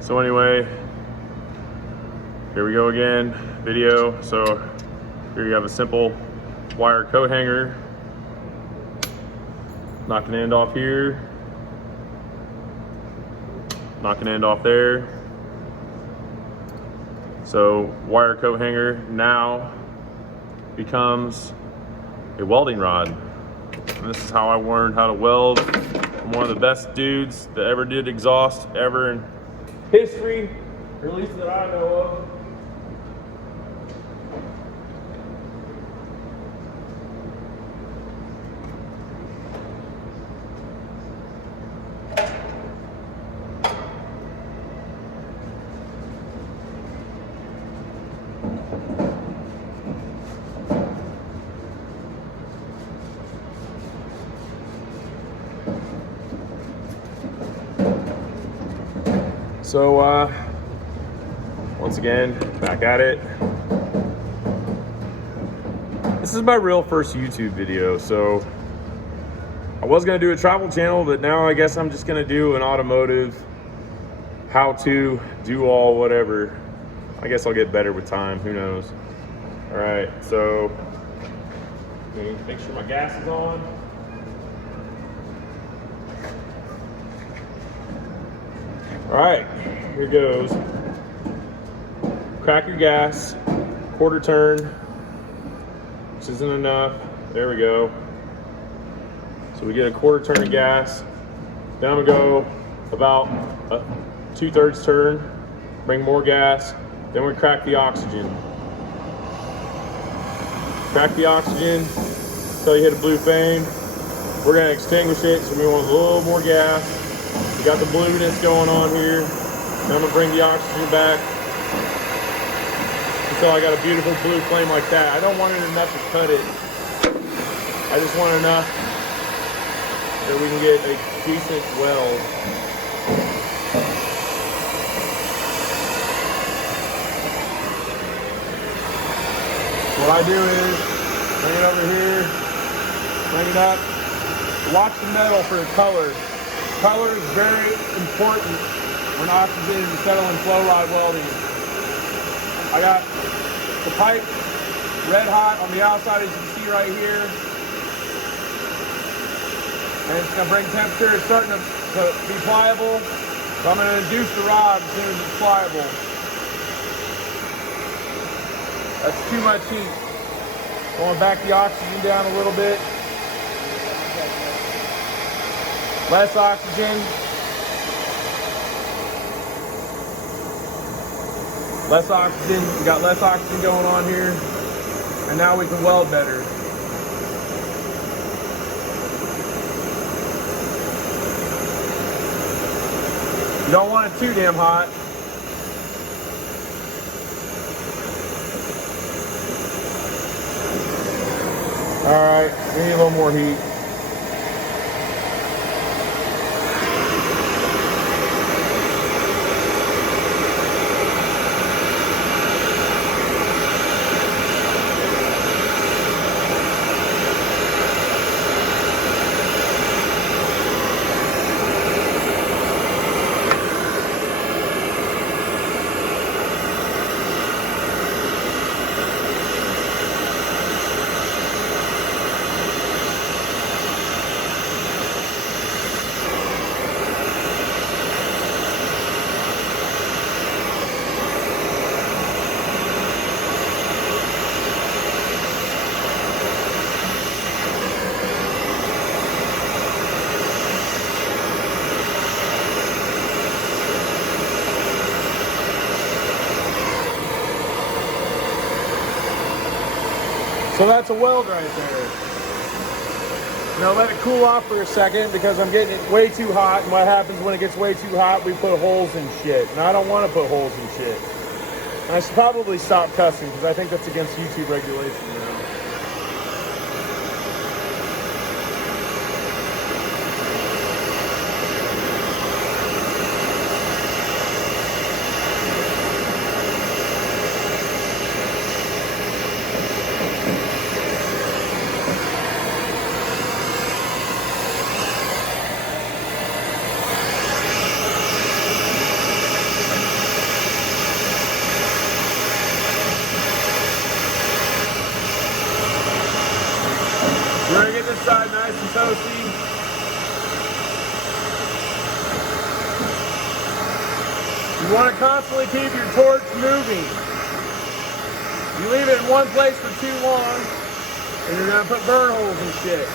So anyway, here we go again, video. So here you have a simple wire coat hanger. Knocking end off here. Knocking end off there. So wire coat hanger now becomes a welding rod. And this is how I learned how to weld. I'm one of the best dudes that ever did exhaust ever in history, or at least that I know of. So once again, back at it. This is my real first YouTube video, so I was gonna do a travel channel, but now I guess I'm just gonna do an automotive how to do all whatever. I guess I'll get better with time, who knows. All right, so let me make sure my gas is on. All right, here goes. Crack your gas, quarter turn, which isn't enough. There we go. So we get a quarter turn of gas. Then I'm gonna go about a 2/3 turn, bring more gas. Then we crack the oxygen. Crack the oxygen until you hit a blue flame. We're gonna extinguish it, so we want a little more gas. We got the blueness going on here. Now I'm gonna bring the oxygen back until I got a beautiful blue flame like that. I don't want it enough to cut it. I just want enough that we can get a decent weld. What I do is bring it over here, bring it up, watch the metal for the color. Color is very important when oxygen is settling flow rod welding. I got the pipe red hot on the outside, as you can see right here. And it's gonna bring temperature. It's starting to be pliable. So I'm gonna induce the rod as soon as it's pliable. That's too much heat. I want to back the oxygen down a little bit. Less oxygen. Less oxygen. We got less oxygen going on here. And now we can weld better. You don't want it too damn hot. All right, we need a little more heat. So that's a weld right there. Now let it cool off for a second because I'm getting it way too hot. And what happens when it gets way too hot, we put holes in shit. And I don't want to put holes in shit. And I should probably stop cussing because I think that's against YouTube regulation now. You want to constantly keep your torch moving. You leave it in one place for too long, and you're going to put burn holes and shit.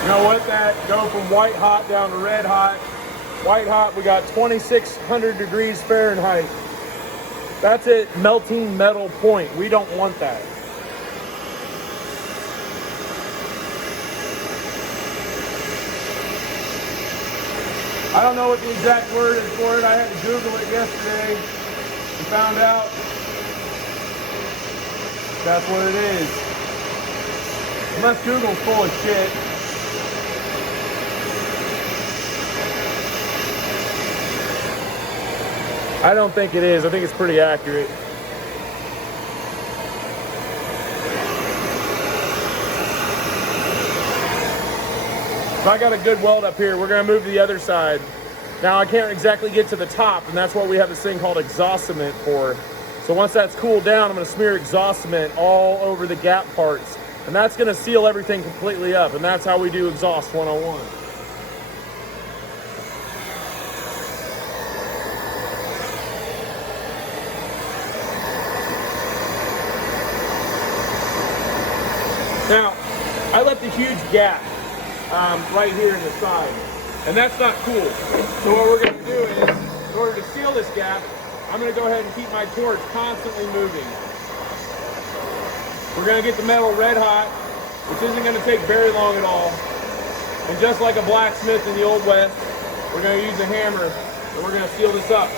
You know what, that go from white hot down to red hot. White hot, we got 2,600 degrees Fahrenheit. That's at melting metal point. We don't want that. I don't know what the exact word is for it. I had to Google it yesterday and found out that's what it is. Unless Google's full of shit. I don't think it is. I think it's pretty accurate. So I got a good weld up here. We're going to move to the other side. Now I can't exactly get to the top, and that's what we have this thing called exhaust cement for. So once that's cooled down, I'm going to smear exhaust cement all over the gap parts, and that's going to seal everything completely up, and that's how we do exhaust 101. Now, I left a huge gap right here in the side, and that's not cool. So what we're going to do is, in order to seal this gap, I'm going to go ahead and keep my torch constantly moving. We're going to get the metal red hot, which isn't going to take very long at all. And just like a blacksmith in the Old West, we're going to use a hammer, and we're going to seal this up.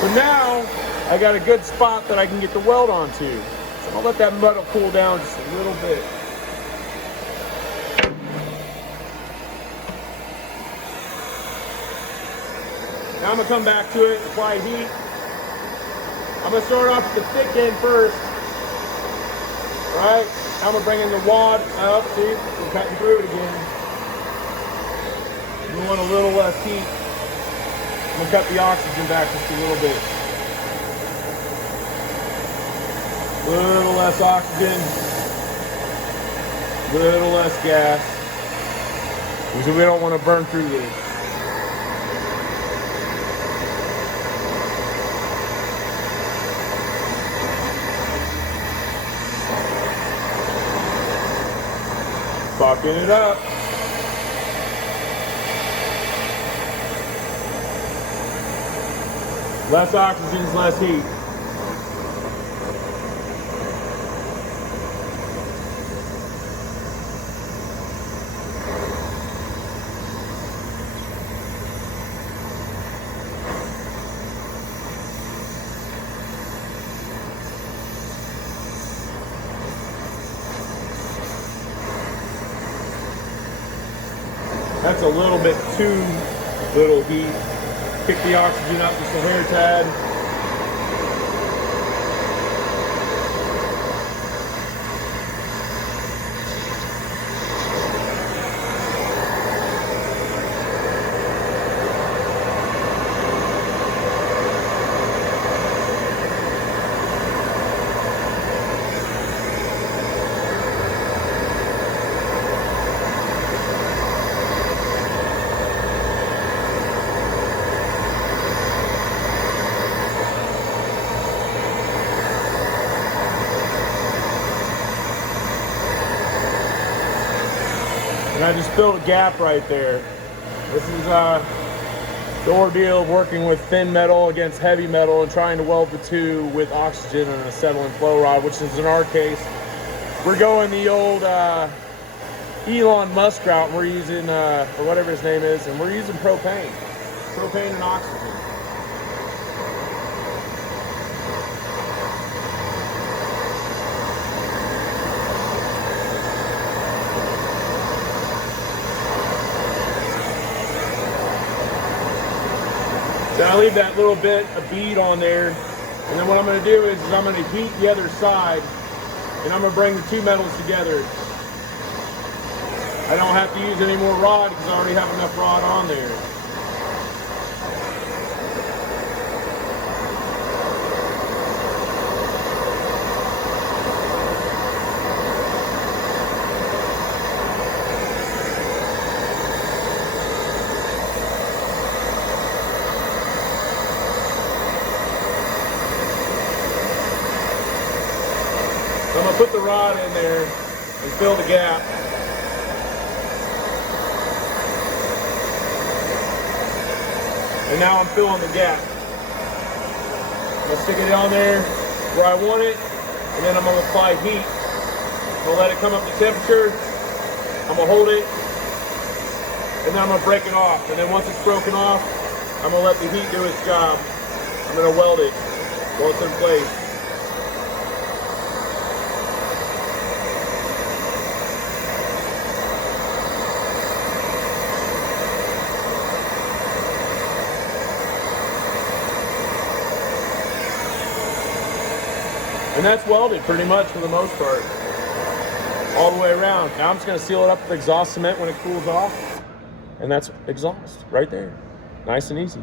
So now I got a good spot that I can get the weld onto. So I'll let that metal cool down just a little bit. Now I'm going to come back to it, apply heat. I'm going to start off with the thick end first. Right? Now I'm going to bring in the wad up. See, we're cutting through it again. We want a little less heat. I'm going to cut the oxygen back just a little bit. A little less oxygen. A little less gas. Because we don't want to burn through this. Fucking it up. Less oxygen is less heat. That's a little bit too little heat. Kick the oxygen up just a hair tad. I just filled a gap right there. This is the ordeal of working with thin metal against heavy metal and trying to weld the two with oxygen and an acetylene flow rod, which is in our case. We're going the old Elon Musk route. We're using, or whatever his name is, and we're using propane and oxygen. So I leave that little bit of bead on there, and then what I'm going to do is I'm going to heat the other side, and I'm going to bring the two metals together. I don't have to use any more rod because I already have enough rod on there. So I'm going to put the rod in there and fill the gap. And now I'm filling the gap. I'm going to stick it on there where I want it, and then I'm going to apply heat. I'm going to let it come up to temperature. I'm going to hold it, and then I'm going to break it off. And then once it's broken off, I'm going to let the heat do its job. I'm going to weld it while it's in place. And that's welded pretty much for the most part, all the way around. Now I'm just gonna seal it up with exhaust cement when it cools off, and that's exhaust right there. Nice and easy.